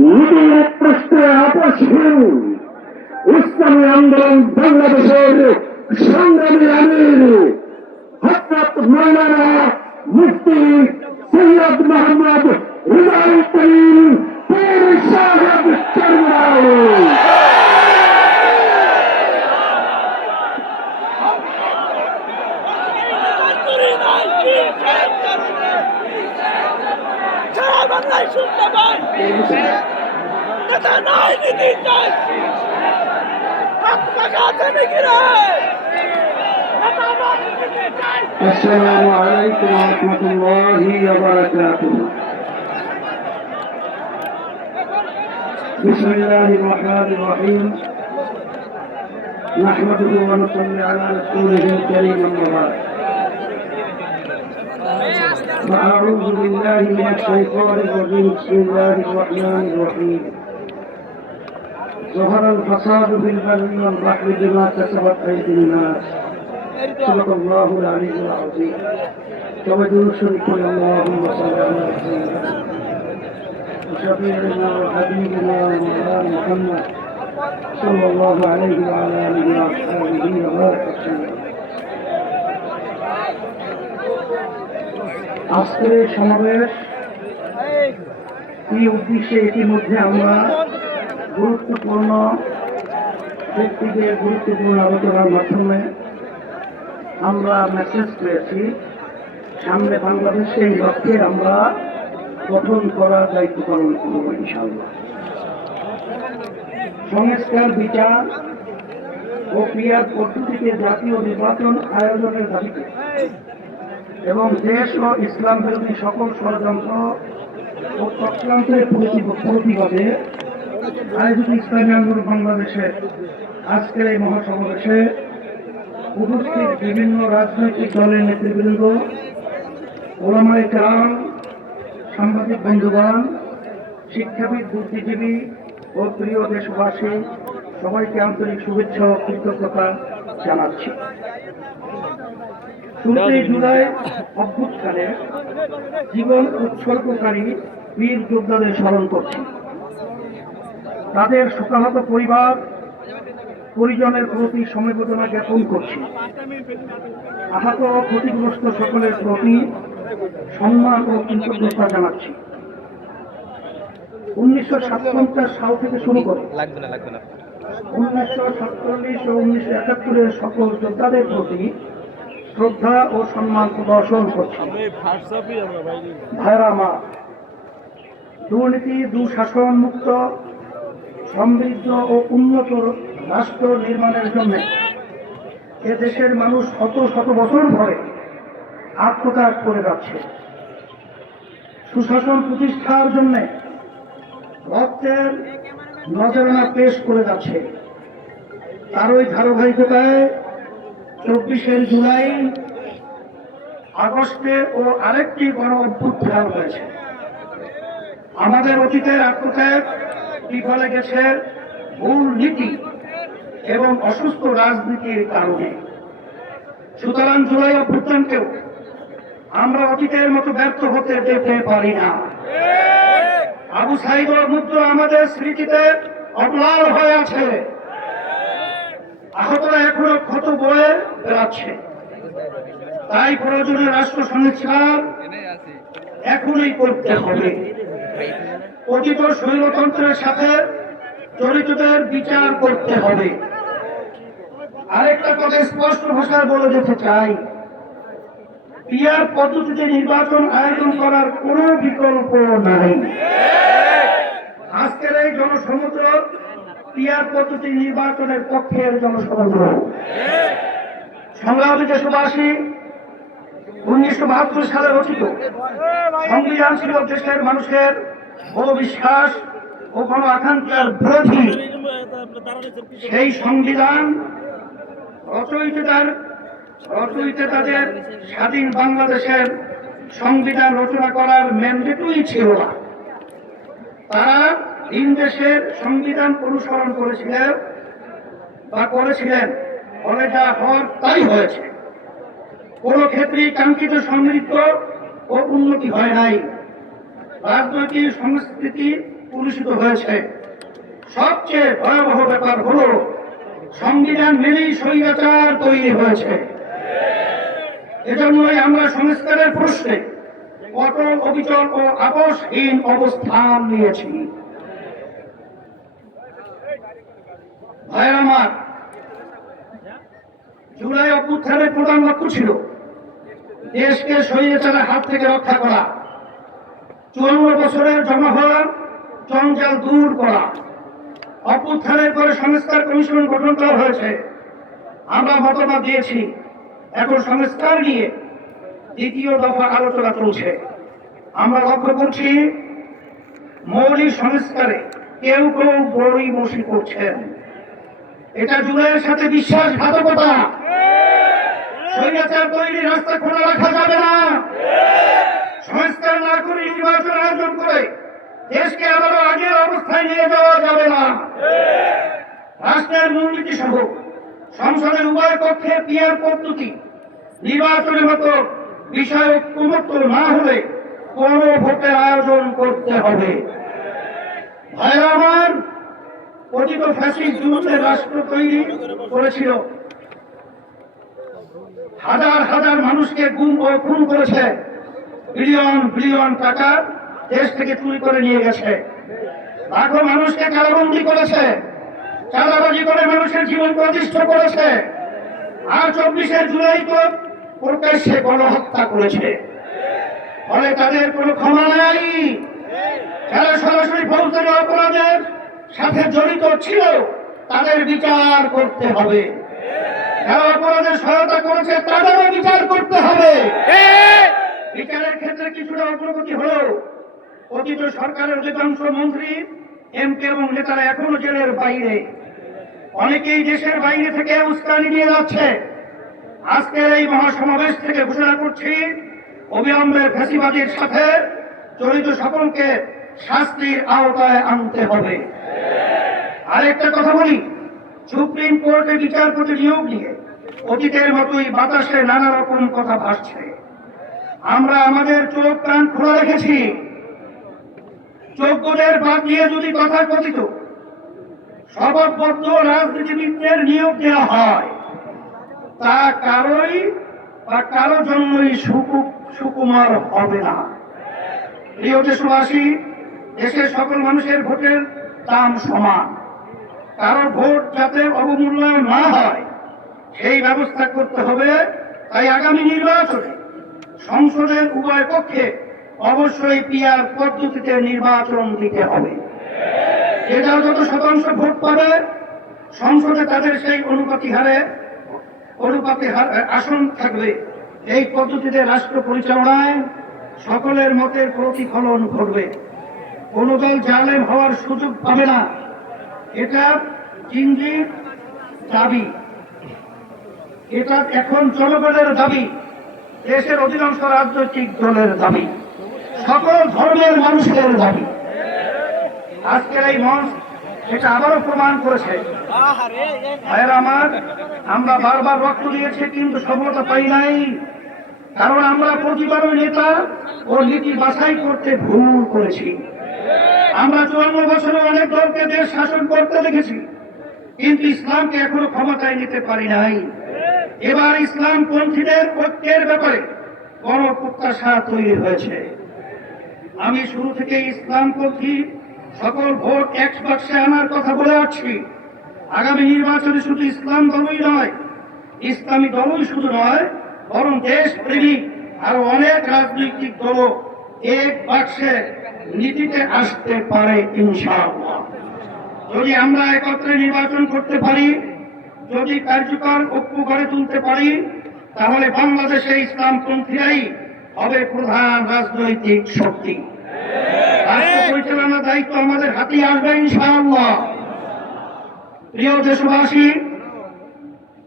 নীতির প্রশ্নে আপসহীন ইসলামী আন্দোলন বাংলাদেশের সংগ্রামী আমির হযরত মাওলানা মুফতি সৈয়দ মোহাম্মদ রিজাউল করিম পীর সাহেব চরমনাই। বাংলায় শুনতে পাই নেতা নাই নীতি চাই হাত পাকা আছে নাকি রে নেতা নাই নীতি চাই। আসসালামু আলাইকুম ওয়া রাহমাতুল্লাহি ওয়া বারাকাতুহু। বিসমিল্লাহির রহমানির রহিম। নাহমাদুহু ওয়া নুসাল্লি আলা রাসূলিহিল কারীম আম্মা বা'দ। أعوذ بالله من الشيطان الرجيم. بسم الله الرحمن الرحيم. ظهر الفساد في البر والبحر بما كسبت أيدي الناس. صدق الله العلي العظيم. توجه شريك اللهم صل على سيدنا وشفيعنا وحبيبنا ومولانا محمد صلى الله عليه وعلى آله وأصحابه وبارك وسلم. আজকের সমাবেশ এই উদ্দেশ্যে ইতিমধ্যে আমরা গুরুত্বপূর্ণ ব্যক্তিদের গুরুত্বপূর্ণ আলোচনার মাধ্যমে আমরা মেসেজ পেয়েছি। সামনে বাংলাদেশে এই লক্ষ্যে আমরা গঠন করার দায়িত্ব পালন করব ইনশাআল্লাহ। সংস্কার, বিচার ও ক্রিয়ার পদ্ধতিতে জাতীয় নির্বাচন আয়োজনের দাবিতে এবং দেশ ও ইসলাম বিরোধী সকল ষড়যন্ত্র ও চক্রান্তের প্রতিবাদে আয়োজিত ইসলামী আন্দোলন বাংলাদেশে আজকের এই মহাসমাবেশে উপস্থিত বিভিন্ন রাজনৈতিক দলের নেতৃবৃন্দ, ওলামায়ে কেরাম, সাংবাদিক বন্ধুগণ, শিক্ষাবিদ, বুদ্ধিজীবী ও প্রিয় দেশবাসী, সবাইকে আন্তরিক শুভেচ্ছা ও কৃতজ্ঞতা জানাচ্ছি। 16 জুলাই অভ্যুত্থানে জীবন উৎসর্গকারী বীর যোদ্ধাদের স্মরণ করছি। তাদের শোকাহত পরিবার পরিজনের প্রতি সমবেদনা জ্ঞাপন করছি। আহত ও ক্ষতিগ্রস্ত সকলের প্রতি সম্মান ও কৃতজ্ঞতা জানাচ্ছি। 1957 সাল থেকে শুরু করে 1947 ও 1971 সকল যোদ্ধাদের প্রতি শ্রদ্ধা ও সম্মান প্রদর্শন করছি। ভাইরা আমার, দুর্নীতি, দুঃশাসন মুক্ত, সমৃদ্ধ ও উন্নত রাষ্ট্র নির্মাণের জন্য এদেশের মানুষ শত শত বছর ধরে আত্মত্যাগ করে যাচ্ছে। সুশাসন প্রতিষ্ঠার জন্য রক্তের নজরানা পেশ করে যাচ্ছে। তারই ধারাবাহিকতায় 24 জুলাই, আগস্টে ও আরেকটি গণ অভ্যুত্থান হয়েছে। আমাদের অতীতের আত্মত্যাগ বিফলে গেছে ভুল নীতি এবং অসুস্থ রাজনীতির কারণে। সুতরাং জুলাই অভ্যুত্থানকেও আমরা অতীতের মতো ব্যর্থ হতে দিতে পারি না। আবু সাঈদের মুদ্রা আমাদের স্মৃতিতে অম্লান হয়ে আছে। আহতরা এখনো ক্ষত বয়ে বেড়াচ্ছে। তাই প্রয়োজনীয় রাষ্ট্র সংস্কার এখনই করতে হবে। অতীত স্বৈরতন্ত্রের সাথে জড়িতদের বিচার করতে হবে। আরেকটা কথা স্পষ্ট ভাষায় বলে যেতে চাই, পিআর পদ্ধতিতে নির্বাচন আয়োজন করার কোনো বিকল্প নাই। আজকের এই জনসমুদ্র পিআর পদ্ধতি নির্বাচনের পক্ষের জনসমুদ্র। সংগ্রামী দেশবাসী, 1972 সালে রচিত সংবিধান ছিল দেশের মানুষের অবিশ্বাস ও গণ আকাঙ্ক্ষার বিরোধী। সেই সংবিধান রচয়িতাদের স্বাধীন বাংলাদেশের সংবিধান রচনা করার ম্যান্ডেটই ছিল না। তারা তিন দেশের সংবিধান অনুসরণ করেছিলেন, ফলে যা হওয়ার তাই হয়েছে। কোন ক্ষেত্রেই কাঙ্ক্ষিত সমৃদ্ধ ও উন্নতি হয় নাই। রাজনৈতিক সংস্কৃতি পুরস্কৃত হয়েছে। সবচেয়ে ভয়াবহ ব্যাপার হলো সংবিধান মেনেই স্বৈরাচার তৈরি হয়েছে। এজন্যই আমরা সংস্কারের প্রশ্নে অটল, অবিচল ও আপোষহীন অবস্থান নিয়েছি। ভাইয়ের আমার, জুলাই অভ্যুত্থানের প্রধান লক্ষ্য ছিল দেশকে স্বৈরাচারের হাত থেকে রক্ষা করা, 54 বছরের জমা হওয়া জঞ্জাল দূর করা। অভ্যুত্থানের পরে সংস্কার কমিশন গঠন করা হয়েছে। আমরা মতামত দিয়েছি। এখন সংস্কার নিয়ে দ্বিতীয় দফা আলোচনা চলছে। আমরা লক্ষ্য করছি মৌলিক সংস্কারে কেউ কেউ গড়িমসি করছেন। এটা জুলাইয়ের সাথে বিশ্বাসঘাতকতা। স্বৈরাচার তৈরির রাস্তা খোলা রাখা যাবে না। সংস্কার না করে নির্বাচন আয়োজন করে দেশকে আবারও আগের অবস্থায় নিয়ে যাওয়া যাবে না। রাষ্ট্রের মূলনীতি সহ সংসদের উভয় পক্ষে পিয়ার পদ্ধতি নির্বাচনের মতো বিষয় ঐক্যমত্য না হলে কোন ভোটের আয়োজন করতে হবে। ভাইরা আমার, অতীত ফ্যাসিস্ট যুদ্ধের রাষ্ট্র তৈরি করেছিল, হাজার হাজার মানুষকে গুম ও খুন করেছে, বিলিয়ন বিলিয়ন টাকা দেশ থেকে চুরি করে নিয়ে গেছে, লাখো মানুষকে কারাবন্দী করেছে, চাঁদাবাজি করে মানুষের জীবন প্রতিষ্ঠিত করেছে। আর 24শে জুলাই তো প্রকাশ্যে গণহত্যা করেছে। ফলে তাদের কোনো ক্ষমা নাই। যারা সরাসরি ফৌজদারি অপরাধের সাথে জড়িত ছিল তাদের বিচার করতে হবে। যারা অপরাধের সহায়তা করেছে তাদেরও বিচার করতে হবে। বিচারের ক্ষেত্রে কিছুটা অগ্রগতি হলেও অতীত সরকারের অধিকাংশ মন্ত্রী, এমপি এবং নেতারা এখনো জেলের বাইরে। অনেকেই দেশের বাইরে থেকে উস্কানি নিয়ে যাচ্ছে। আজকের এই মহাসমাবেশ থেকে ঘোষণা করছি, অবিলম্বে ফ্যাসিবাদীর সাথে জড়িত সকলকে শাস্তির আওতায় আনতে হবে। আরেকটা কথা বলি, সুপ্রিম কোর্টে বিচারপতি নিয়োগ নিয়ে অতীতের মতোই বাতাসে নানা রকম কথা ভাসছে। আমরা আমাদের চোখ কান খোলা রেখেছি। যোগ্যদের বাদ দিয়ে যদি তথাকথিত শপথবদ্ধ রাজনীতিবিদদের নিয়োগ দেওয়া হয়, তা কারোই বা কারো জন্যই সুকুমার হবে না। প্রিয় দেশবাসী, দেশের সকল মানুষের ভোটের দাম সমান। কারো ভোট যাতে অবমূল্যায়ন না হয় সেই ব্যবস্থা করতে হবে। তাই আগামী নির্বাচনে সংসদের উভয় পক্ষে অবশ্যই পিয়ার পদ্ধতিতে নির্বাচন দিতে হবে। যে যারা যত শতাংশ ভোট পাবে সংসদে তাদের সেই অনুপাতি হারে আসন থাকবে। এই পদ্ধতিতে রাষ্ট্র পরিচালনায় সকলের মতের প্রতিফলন ঘটবে। কোন দল জালেম হওয়ার সুযোগ পাবে না। এটা জিনজির দাবি, এটা এখন জনগণের দাবি, দেশের অধিকাংশ রাজনৈতিক দলের দাবি, সকল ধর্মের মানুষের দাবি। আজকের এই মঞ্চ এটা আবারও প্রমাণ করেছে। ভাইয়েরা আমার, আমরা বারবার রক্ত দিয়েছি কিন্তু সফলতা পাই নাই। কারণ আমরা প্রতিবারই নেতা ও নীতি বাছাই করতে ভুল করেছি। আমরা 54 বছরে অনেক দলকে দেশ শাসন করতে দেখেছি, কিন্তু ইসলামকে এখনো ক্ষমতায় নিতে পারি নাই। এবার ইসলামপন্থীদের ঐক্যের ব্যাপারে বড় প্রত্যাশা তৈরি হয়েছে। আমি শুরু থেকে ইসলামপন্থী সকল ভোট এক বাক্সে আনার কথা বলে আসছি। আগামী নির্বাচনে শুধু ইসলাম দলই নয়, ইসলামী দলই শুধু নয়, বরং দেশপ্রেমিক আরো অনেক রাজনৈতিক দল এক বাক্সে নীতিতে আসতে পারে ইনশাআল্লাহ। যদি আমরা একত্রে নির্বাচন করতে পারি, যদি কার্যকর ঐক্য গড়ে তুলতে পারি, তাহলে বাংলাদেশে ইসলামপন্থীরাই হবে প্রধান রাজনৈতিক শক্তি। রাষ্ট্র পরিচালনার দায়িত্ব আমাদের হাতেই আসবে ইনশাআল্লাহ। প্রিয় দেশবাসী,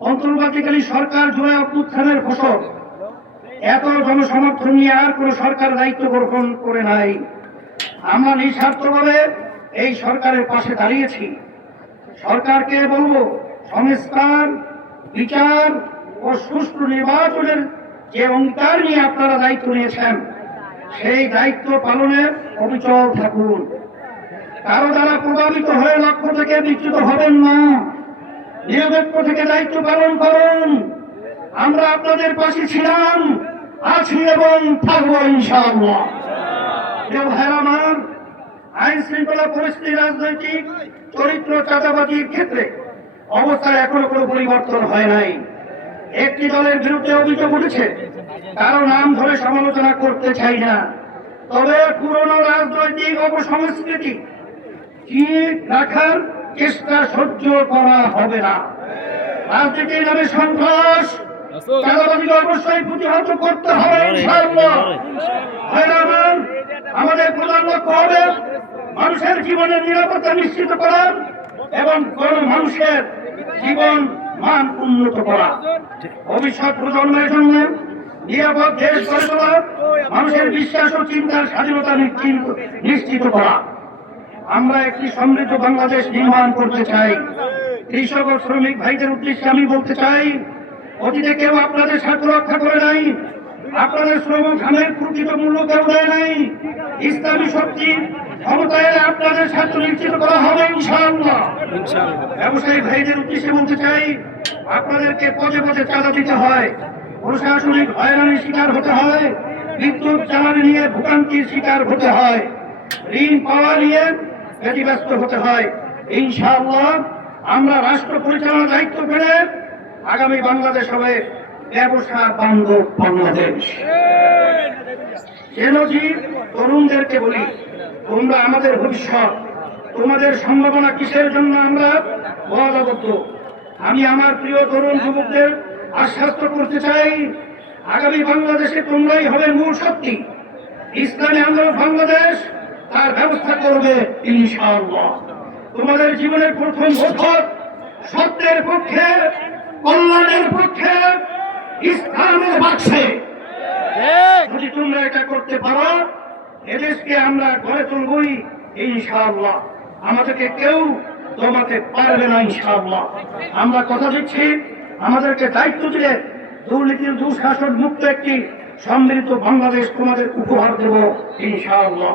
অন্তর্বর্তীকালীন সরকার জুলাই অভ্যুত্থানের ফসল। এত জনসমর্থন নিয়ে আর কোন সরকার দায়িত্ব গ্রহণ করে নাই। আমরা নিঃস্বার্থভাবে এই সরকারের পাশে দাঁড়িয়েছি। সরকারকে বলবো, সংস্কার, বিচার ও সুষ্ঠু নির্বাচনের যে অঙ্গীকার নিয়ে আপনারা দায়িত্ব নিয়েছেন সেই দায়িত্ব পালনের অবিচল থাকুন। কারো দ্বারা প্রভাবিত হয়ে লক্ষ্য থেকে বিচ্যুত হবেন না, নিরপেক্ষ থেকে দায়িত্ব পালন করুন। আমরা আপনাদের পাশে ছিলাম, আছি এবং থাকবো ইনশাআল্লাহ। প্রিয় ভাইরা আমার, আইন শৃঙ্খলা পরিস্থিতি, রাজনৈতিক চরিত্র, চাঁদাবাজির ক্ষেত্রে অবস্থায় এখনো কোনো পরিবর্তন হয় নাই। একটি দলের বিরুদ্ধে অভিযোগ উঠেছে, কারো নাম ধরে সমালোচনা করতে চাই না, তবে পুরনো রাজনৈতিক অপসংস্কৃতি ঠিক রাখার চেষ্টা সহ্য করা হবে না। রাজনীতির নামে সন্ত্রাস, চাঁদাবাজিকে অবশ্যই প্রতিহত করতে হবে ইনশাআল্লাহ। ভাইরা আমার, আমাদের প্রধান লক্ষ্য হবে মানুষের জীবনের নিরাপত্তা নিশ্চিত করা এবং কোন মানুষের জীবন মান উন্নত করা, ভবিষ্যৎ প্রজন্মের জন্য নিরাপদ দেশ গড়ে তোলা, মানুষের বিশ্বাস ও চিন্তার স্বাধীনতা নিশ্চিত করা। আমরা একটি সমৃদ্ধ বাংলাদেশ নির্মাণ করতে চাই। কৃষক ও শ্রমিক ভাইদের উদ্দেশ্যে আমি বলতে চাই, অতীতে কেউ আপনাদের স্বার্থ রক্ষা করে নাই, আপনাদের শ্রম ঘামের প্রকৃত মূল্য কেউ দেয় নাই। ইসলামী শক্তি ক্ষমতায় এলে আপনাদের স্বার্থ নিশ্চিত করা হবে ইনশাআল্লাহ। ব্যবসায়ী ভাইদের উদ্দেশ্যে বলতে চাই, আপনাদেরকে পদে পদে চাঁদা দিতে হয়, প্রশাসনিক হয়রানির শিকার হতে হয়, বিদ্যুৎ জ্বালানি নিয়ে ভোগান্তির শিকার হতে হয়, ঋণ পাওয়া নিয়ে ব্যতিব্যস্ত হতে হয়। ইনশাআল্লাহ আমরা রাষ্ট্র পরিচালনার দায়িত্ব পেলে আগামী বাংলাদেশ হবে ব্যবসা বান্ধব বাংলাদেশ। জেনজি তরুণদেরকে বলি, তোমরা আমাদের ভবিষ্যৎ, তোমাদের সম্ভাবনা কিসের জন্য আমরা ওয়াদাবদ্ধ। আমি আমার প্রিয় তরুণ যুবকদের আশ্বস্ত করতে চাই, আগামী বাংলাদেশে তোমরাই হবে মূল শক্তি। ইসলামী আন্দোলন বাংলাদেশ তার ব্যবস্থা করবে ইনশাআল্লাহ। তোমাদের জীবনের প্রথম বছর সত্যের পক্ষে, কল্যাণের পক্ষে, ইসলামের পক্ষে। যদি তোমরা এটা করতে পারো, এদেশকে আমরা গড়ে তুলবই ইনশাআল্লাহ। আমাদেরকে কেউ দমাতে পারবে না ইনশাআল্লাহ। আমরা কথা দিচ্ছি, আমাদেরকে দায়িত্ব দিলে দুর্নীতির দুঃশাসন মুক্ত একটি সমৃদ্ধ বাংলাদেশ তোমাদের উপহার দেব ইনশাআল্লাহ।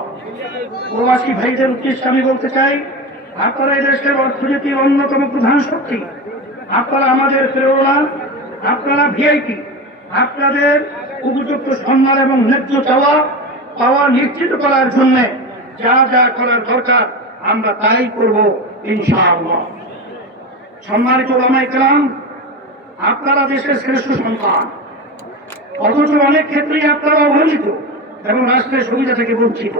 প্রবাসী ভাইদের উদ্দেশ্যে আমি বলতে চাই, আপনারা এই দেশের অর্থনীতির অন্যতম প্রধান শক্তি, আপনারা আমাদের প্রেরণা, আপনারা ভিআইপি। আপনাদের উপযুক্ত সম্মান এবং ন্যায্য পাওয়া নিশ্চিত করার জন্য যা যা করার দরকার আমরা তাই করব ইনশাআল্লাহ। সম্মানিত ওলামায়ে কেরাম, আপনারা দেশের শ্রেষ্ঠ সন্তান, অথচ অনেক ক্ষেত্রেই আপনারা অবহেলিত এবং রাষ্ট্রের সুবিধা থেকে বঞ্চিত।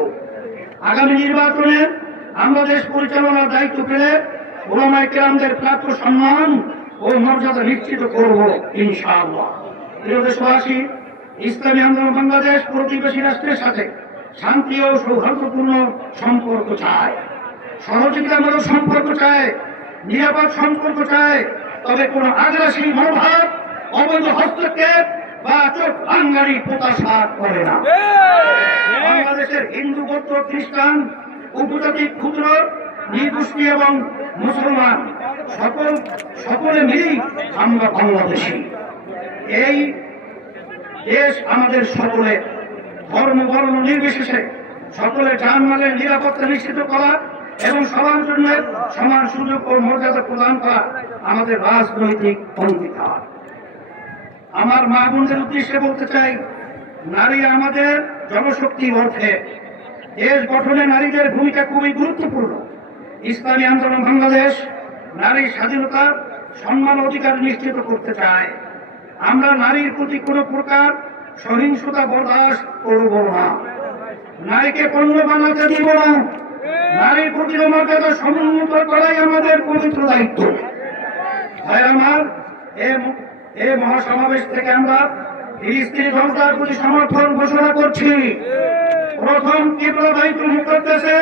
আগামী নির্বাচনে আমরা দেশ পরিচালনার দায়িত্ব পেলে ওলামায়ে কেরামদের প্রাপ্য সম্মান ও মর্যাদা নিশ্চিত করব ইনশাআল্লাহ। প্রিয় দেশবাসী, ইসলামী আন্দোলন বাংলাদেশ প্রতিবেশী রাষ্ট্রের সাথে শান্তি ও সৌহার্দ্যপূর্ণ সম্পর্ক চায়, সহযোগিতামূলক সম্পর্ক চায়, নিরাপদ সম্পর্ক চায়। তবে কোন আগ্রাসী মনোভাব, অবৈধ হস্তক্ষেপ বা চোখ বাঙালি প্রত্যাশা করে না। বাংলাদেশের হিন্দু, বৌদ্ধ, খ্রিস্টান, উপজাতি, ক্ষুদ্র, নৃগোষ্ঠী এবং মুসলমান সকলে মিলেই আমরা বাংলাদেশী। এই দেশ আমাদের সকলের, ধর্ম বর্ণ নির্বিশেষে সকলের জানমালের নিরাপত্তা নিশ্চিত করা এবং সবার জন্য সমান সুযোগ ও মর্যাদা প্রদান করা আমাদের রাজনৈতিক অঙ্গীকার। আমার মা বোনদের উদ্দেশ্যে বলতে চাই, নারী আমাদের জনশক্তির অর্থে দেশ গঠনে নারীদের ভূমিকা খুবই গুরুত্বপূর্ণ। ইসলামী আন্দোলন বাংলাদেশ নারীর স্বাধীনতা, সম্মান, অধিকার নিশ্চিত করতে চায়। আমরা নারীর প্রতি কোনো প্রকার সহিংসতা বরদাস্ত করব না, নারীকে পণ্য বানাতে দিব না। নারীর প্রতি মর্যাদা সমুন্নত করাই আমাদের পবিত্র দায়িত্ব। ভাই আমার, এই মহাসমাবেশ থেকে আমরা ফিলিস্তিনি জনতার প্রতি সমর্থন ঘোষণা করছি। প্রথম কিবলা বাইতুল মুকাদ্দাসে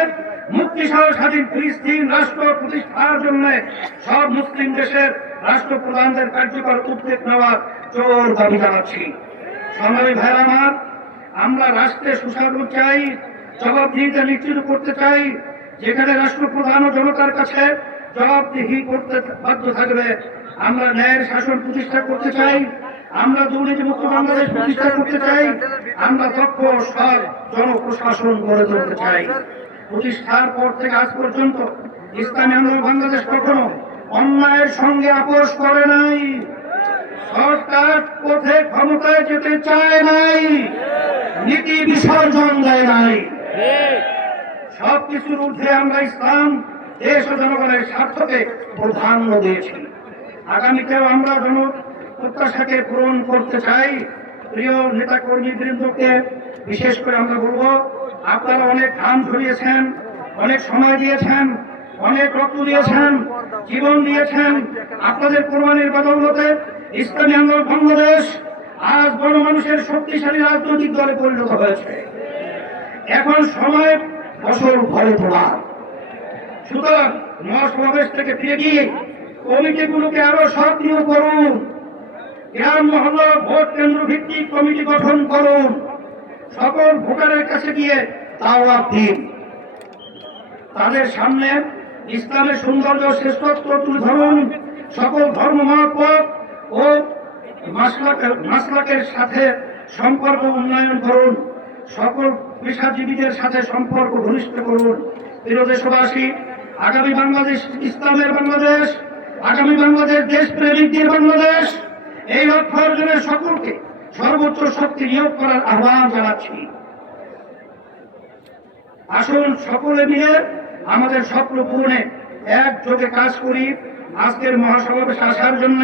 মুক্তি সহ স্বাধীন ফিলিস্তিন রাষ্ট্র প্রতিষ্ঠার জন্য সব মুসলিম দেশের রাষ্ট্রপ্রধানদের কার্যকর উদ্যোগ নেওয়ার জোর দাবি জানাচ্ছি। সংগ্রামী ভাই আমার, আমরা রাষ্ট্রে সুশাসন চাই, জবাবদিহিতা নিশ্চিত করতে চাই। যেখানে রাষ্ট্রপ্রধান ও জনতার কাছে জবাবদিহি করতে বাধ্য থাকবে, আমরা ন্যায়ের শাসন প্রতিষ্ঠা করতে চাই। আমরা দুর্নীতিমুক্ত বাংলাদেশ প্রতিষ্ঠা করতে চাই। আমরা দক্ষ সৎ জনপ্রশাসন গড়ে তুলতে চাই। প্রতিষ্ঠার পর থেকে আজ পর্যন্ত ইসলামী আন্দোলন বাংলাদেশ কখনো অন্যায়ের সঙ্গে আপোষ করে নাই, শর্টকাট পথে ক্ষমতায় যেতে চায় নাই, নীতি বিসর্জন দেয় নাই। সবকিছুর ঊর্ধ্বে আমরা ইসলাম, দেশ ও জনগণের স্বার্থকে প্রাধান্য দিয়েছি। আগামীতেও আমরা প্রত্যাশাকে পূরণ করতে চাই। প্রিয় নেতা কর্মী বৃন্দকে বিশেষ করে আমরা বলবো, আপনারা অনেক ঘাম ঝরিয়েছেন, অনেক সময় দিয়েছেন, অনেক রক্ত দিয়েছেন, জীবন দিয়েছেন। আপনাদের কোরবানির বদৌলতে ইসলামী আন্দোলন বাংলাদেশ আজ গণমানুষের শক্তিশালী রাজনৈতিক দলে পরিণত হয়েছে। এখন সময় ফসল ফলে তোলা। সুতরাং মহাসমাবেশ থেকে ফিরে গিয়ে কমিটিগুলোকে আরো সক্রিয় করুন, গ্রাম মহল্লা ভোট কেন্দ্র ভিত্তিক কমিটি গঠন করুন, সকল ভোটারের কাছে গিয়ে দাওয়াত দিন, তাদের সামনে ইসলামের সৌন্দর্য শ্রেষ্ঠত্ব তুলে ধরুন, সকল ধর্ম মহাপথ ও মাসলাকের সাথে সম্পর্ক উন্নয়ন করুন, সকল পেশাজীবীদের সাথে সম্পর্ক ঘনিষ্ঠ করুন। প্রিয় দেশবাসী, আগামী বাংলাদেশ ইসলামের বাংলাদেশ, আগামী বাংলাদেশ দেশপ্রেমিকদের বাংলাদেশ, এই লক্ষ্য অর্জনে সকলকে সর্বোচ্চ শক্তি নিয়োগ করার আহ্বান জানাচ্ছি। আসুন সকলে মিলে আমাদের স্বপ্ন পূরণে একযোগে কাজ করি। আজকের মহাসমাবেশে আসার জন্য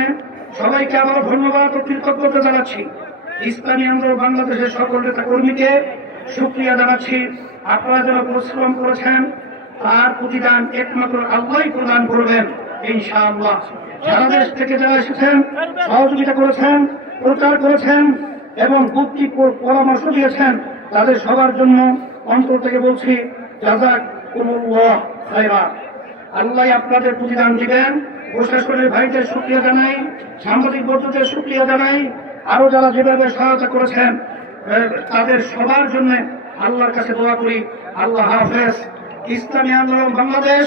সবাইকে আবার ধন্যবাদ ও কৃতজ্ঞতা জানাচ্ছি। ইসলামী আন্দোলন বাংলাদেশের সকল নেতা কর্মীকে শুকরিয়া জানাচ্ছি। আপনারা যারা পরিশ্রম করেছেন তার প্রতিদান একমাত্র আল্লাহই প্রদান করবেন ইনশাআল্লাহ। সারা দেশ থেকে যারা এসেছেন, সহযোগিতা করেছেন, প্রচার করেছেন এবং বুদ্ধি পরামর্শ দিয়েছেন, তাদের সবার জন্য অন্তর থেকে বলছি জাযাকুমুল্লাহ খায়রা। আল্লাহ আপনাদের প্রতিদান দিবেন। প্রশাসনের ভাইদের শুকরিয়া জানাই, সাংবাদিক বন্ধুদের শুকরিয়া জানাই, আরো যারা যেভাবে সহায়তা করেছেন তাদের সবার জন্য আল্লাহর কাছে দোয়া করি। আল্লাহ হাফেজ। ইসলামী আন্দোলন বাংলাদেশ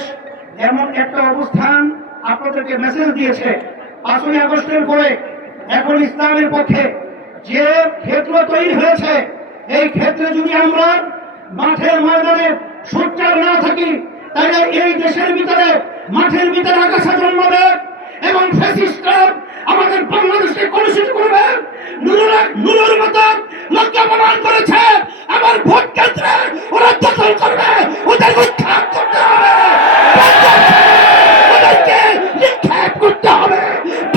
এমন একটা অবস্থান আপনাদেরকে মেসেজ দিয়েছে, 5ই আগস্টের পরে এখন ইসলামের পক্ষে যে ক্ষেত্র তৈরি হয়েছে, এই ক্ষেত্রে যদি আমরা মাঠের ময়দানে সোচ্চার না থাকি, তাহলে এই দেশের ভিতরে মাঠের ভিতরে আগাছা জন্মাবে এবং ফ্যাসিস্টরা আমাদের বাংলাদেশকে কলুষিত করবে। নুরুর মতো লজ্জা প্রমাণ করেছে, আমার ভোট কেন্দ্রে ওরা দখল করবে, ওদের উৎখাত করতে হবে, ওদেরকে নিক্ষেপ করতে হবে,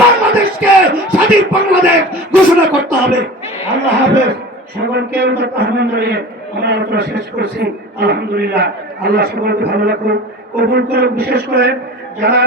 বাংলাদেশকে স্বাধীন বাংলাদেশ ঘোষণা করতে হবে। আল্লাহ হাফেজ। সকলকে আহ্বান জানিয়ে আমরা আলোচনা শেষ করছি। আলহামদুলিল্লাহ। আল্লাহ সকলকে ভালো রাখুন, কবুল করুন। বিশেষ করে যারা